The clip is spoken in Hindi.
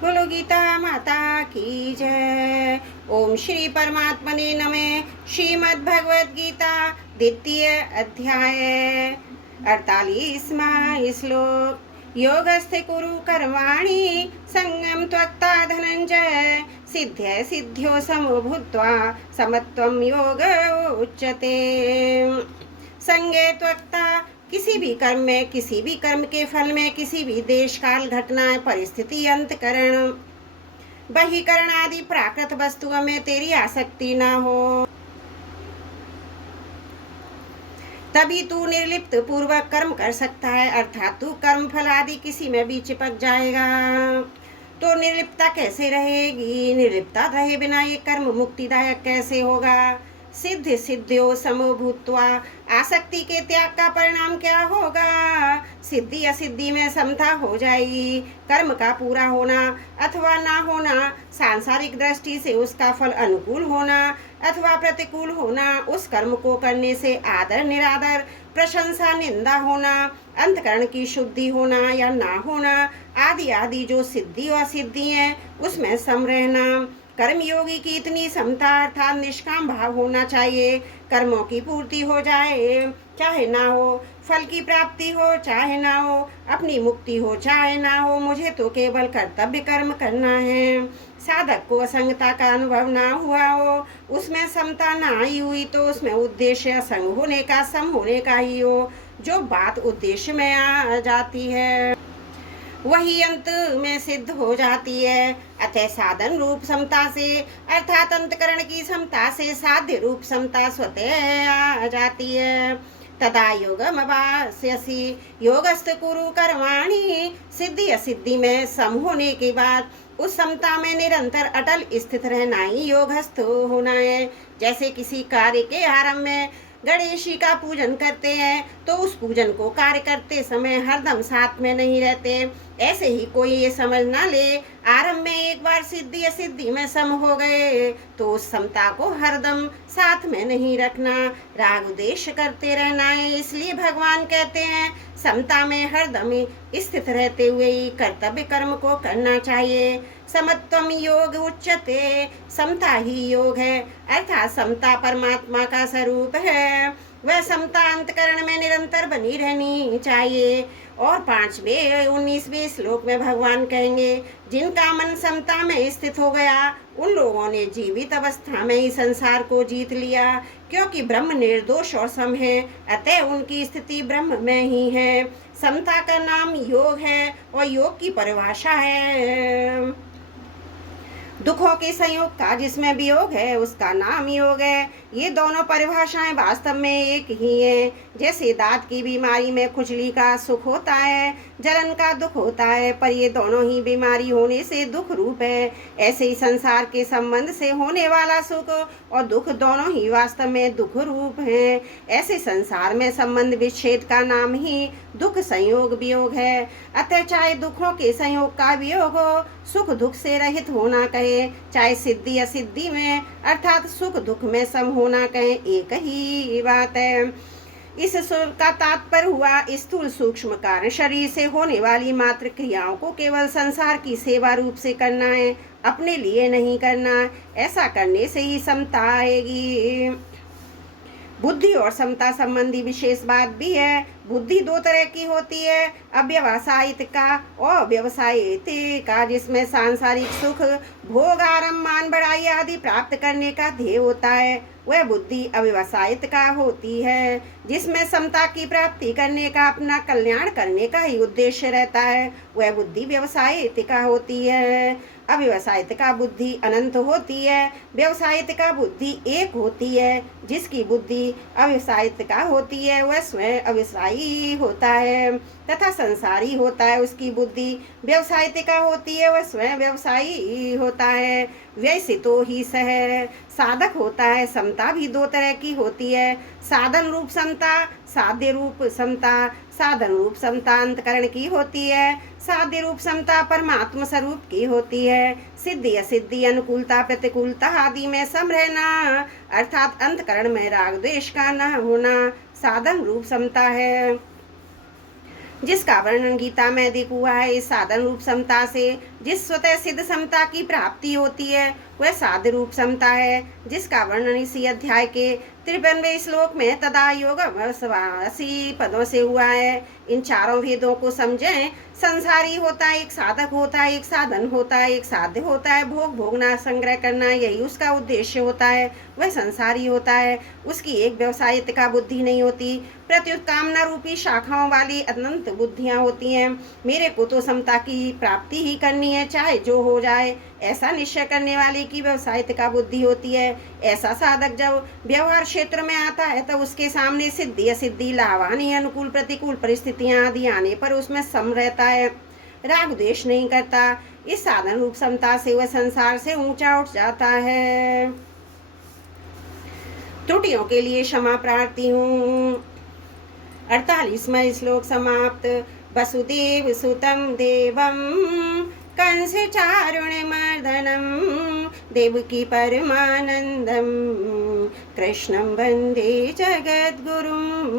बोलो गीता माता की जय। ओम श्री परमात्मने नमः। श्रीमद् भगवद गीता द्वितीय अध्याय 48वां श्लोक। योगस्थे कुरु कर्माणि संगम त्वक्ता धनंजय सिद्ध्य सिद्ध्यो समो भूत्वा समत्वं योग उच्यते। संगे त्वक्ता किसी भी कर्म में, किसी भी कर्म के फल में, किसी भी देश काल घटनाएं परिस्थिति अंतकरण बहिकरण आदि प्राकृत वस्तुओं में तेरी आसक्ति न हो, तभी तू निर्लिप्त पूर्वक कर्म कर सकता है। अर्थात तू कर्म फल आदि किसी में भी चिपक जाएगा तो निर्लिप्तता कैसे रहेगी? निर्लिप्तता रहे बिना ये कर्म मुक्तिदायक कैसे होगा? सिद्ध सिद्ध्यो समो भूत्वा, आसक्ति के त्याग का परिणाम क्या होगा? सिद्धि असिद्धि में समता हो जाएगी। कर्म का पूरा होना अथवा ना होना, सांसारिक दृष्टि से उसका फल अनुकूल होना अथवा प्रतिकूल होना, उस कर्म को करने से आदर निरादर, प्रशंसा निंदा होना, अंतकरण की शुद्धि होना या ना होना, आदि आदि जो सिद्धि और सिद्धि है उसमें सम रहना। कर्मयोगी की इतनी समता अर्थात निष्काम भाव होना चाहिए। कर्मों की पूर्ति हो जाए चाहे ना हो, फल की प्राप्ति हो चाहे ना हो, अपनी मुक्ति हो चाहे ना हो, मुझे तो केवल कर्तव्य कर्म करना है। साधक को असंगता का अनुभव ना हुआ हो, उसमें समता ना आई हुई तो उसमें उद्देश्य असंग होने का, सम होने का ही हो। जो बात उद्देश्य में आ जाती है वही अंत में सिद्ध हो जाती है। अतः साधन रूप समता से अर्थात अंतकरण की समता से साध्य रूप समता स्वतः आ जाती है। तदा योगमवास्यसि योगस्थ कुरु कर्माणि, सिद्धि असिद्धि में सम होने के बाद उस समता में निरंतर अटल स्थित रहना ही योगस्थ होना है। जैसे किसी कार्य के आरंभ में गणेश जी का पूजन करते हैं तो उस पूजन को कार्य करते समय हरदम साथ में नहीं रहते, ऐसे ही कोई ये समझ ना ले आरंभ में एक बार सिद्धि असिद्धि में सम हो गए तो उस समता को हरदम साथ में नहीं रखना, राग द्वेष करते रहना है। इसलिए भगवान कहते हैं समता में हरदम स्थित रहते हुए ही कर्तव्य कर्म को करना चाहिए। समत्वम योग उच्यते, समता ही योग है अर्थात समता परमात्मा का स्वरूप है। वह समता अंतकरण में निरंतर बनी रहनी चाहिए। और 5वें 19वें श्लोक में भगवान कहेंगे जिनका मन समता में स्थित हो गया उन लोगों ने जीवित अवस्था में ही संसार को जीत लिया, क्योंकि ब्रह्म निर्दोष और सम है, अतः उनकी स्थिति ब्रह्म में ही है। समता का नाम योग है और योग की परिभाषा है दुखों के संयोग का, जिसमें वियोग है उसका नाम योग है। ये दोनों परिभाषाएं वास्तव में एक ही है। जैसे दांत की बीमारी में खुजली का सुख होता है, जलन का दुख होता है, पर ये दोनों ही बीमारी होने से दुख रूप है। ऐसे ही संसार के संबंध से होने वाला सुख और दुख दोनों ही वास्तव में दुख रूप हैं। ऐसे संसार में संबंध विच्छेद का नाम ही दुख संयोग वियोग है। अतः चाहे दुखों के संयोग का वियोग हो, सुख दुख से रहित होना कहे, चाहे सिद्धि असिद्धि में अर्थात सुख दुख में सम होना कहे, एक ही बात है। इस श्लोक का तात्पर्य हुआ स्थूल सूक्ष्म कारण शरीर से होने वाली मात्र क्रियाओं को केवल संसार की सेवा रूप से करना है, अपने लिए नहीं करना। ऐसा करने से ही समता आएगी। बुद्धि और समता संबंधी विशेष बात भी है। बुद्धि दो तरह की होती है, अव्यवसायित का और व्यवसायित का, जिसमें सांसारिक सुख भोग आराम मान बढ़ाई आदि प्राप्त करने का ध्येय होता है। वह बुद्धि अव्यवसायित का होती है जिसमें समता की प्राप्ति करने का, अपना कल्याण करने का ही उद्देश्य रहता है। वह बुद्धि व्यवसायित का होती है। अव्यवसायित का बुद्धि अनंत होती है, व्यवसायित का बुद्धि एक होती है। जिसकी बुद्धि अव्यवसायित का होती है वह स्वयं अव्यवसायी होता है तथा संसारी होता है। उसकी बुद्धि व्यवसायित का होती है, वह स्वयं व्यवसायी होता है। वैसे तो ही सह साधक होता है। समता भी दो तरह की होती है, साधन रूप समता, साध्य रूप समता। साधन रूप समता अंतकरण की होती है, साध्य रूप समता परमात्मा स्वरूप की होती है। सिद्धि असिद्धि अनुकूलता प्रतिकूलता आदि में सम रहना अर्थात अंतकरण में राग द्वेष का न होना साधन रूप समता है, जिसका वर्णन गीता में अधिक हुआ है। इस साधन रूप समता से जिस स्वतः सिद्ध समता की प्राप्ति होती है वह साध्य रूप समता है, जिसका वर्णन इसी अध्याय के 53वें श्लोक में तदा योग 80 पदों से हुआ है। इन चारों भेदों को समझें। संसारी होता है, एक साधक होता है, एक साधन होता है, एक साध्य होता है। भोग भोगना, संग्रह करना, यही उसका उद्देश्य होता है। वह संसारी होता है, उसकी एक व्यवसायिका बुद्धि नहीं होती, प्रत्युत कामना रूपी शाखाओं वाली अनंत बुद्धियां होती हैं। मेरे को तो समता की प्राप्ति ही करनी है, चाहे जो हो जाए, ऐसा निश्चय करने वाले की व्यवसायिका बुद्धि होती है। ऐसा साधक जब व्यवहार क्षेत्र में आता है तब उसके सामने सिद्धि असिद्धि, लाभ हानि, अनुकूल प्रतिकूल परिस्थितियां आदि आने पर उसमें सम रहता है, राग द्वेष नहीं करता। इस साधन रूप समता से वह संसार से ऊंचा उठ जाता है। त्रुटियों के लिए क्षमा प्रार्थी हूँ। 48वां श्लोक समाप्त। वसुदेव सुतं देवं कंस चारुण्यमर्दनं देवकी परमानंदं कृष्णं वंदे जगद्गुरुम्।